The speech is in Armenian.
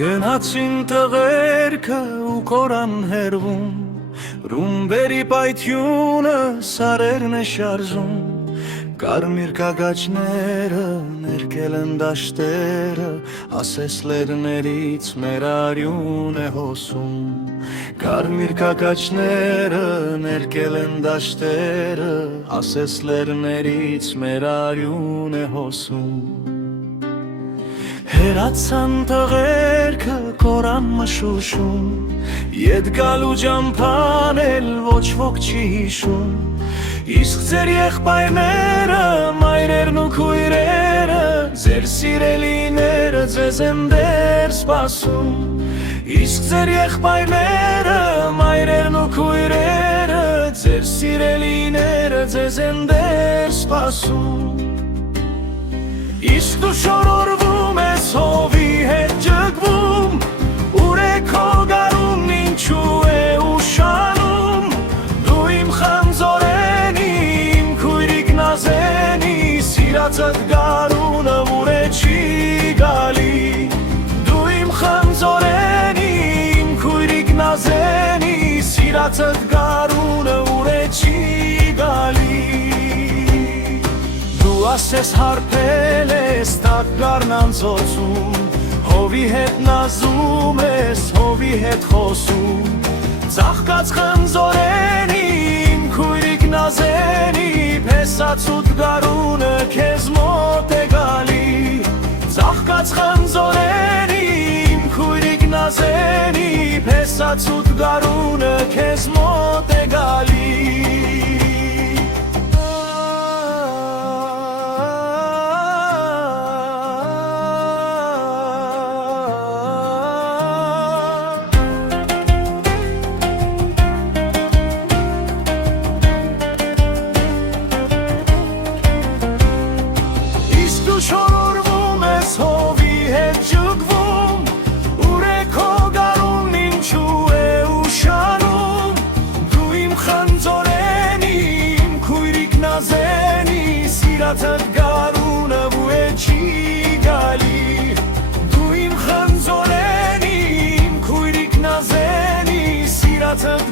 Գնացին տղերքը ու կորան հերվում, ռումբերի պայթյունը սարերն է շարժում, կարմիր կագաճները ներկել են դաշտերը, ասես լերներից մեր արյուն է հոսում, կարմիր կագաճները ներկել են դաշտերը, ասես լերներից մեր արյուն է հոսում։ Հերացան տղերքը կորան մշուշում, ետ գալու ճամփան էլ ոչ ոք չի հիշում, իսկ ձեր եղբայրները, մայրերն ու քույրերը, ձեր սիրելիները ձեզ են դեռ սպասում, իսկ ձեր եղբայրները, մայրերն ու քույրերը, ձեր սիրելիները ձեզ են դեռ սպասում, իսկ դու շորորվում ես հովի հետ ջգվում, ուր է քո գարունն ինչու է ուշանում, դու իմ խանձորենի, իմ քույրիկ նազենի, սիրածդ գարունը ուր է չի գալի, դու իմ խանձորենի, իմ քույրիկ նազենի, սիրածդ գարունը ուր է չի գալի։ Ասես հարբել ես տակ գարնանցոցում, հովի հետ նազում ես, հովի հետ խոսում, ծաղկած խնձորենի, իմ քույրիկ նազենի, փեսացուտ գարունը քեզ մոտ է գալի, ծաղկած խնձորենի, իմ քույրիկ նազենի, փեսացուտ գարունը քեզ մոտ է գալի։ Շորորվում ես հովի հետ ջգվում, ուր է քո գարունն ինչու է ուշանում, դու իմ խնձորենի, իմ քույրիկ նազենի, սիրածդ գարունը ու է չի գալի, դու իմ խնձորենի, իմ քույրիկ նազենի, սիրածդ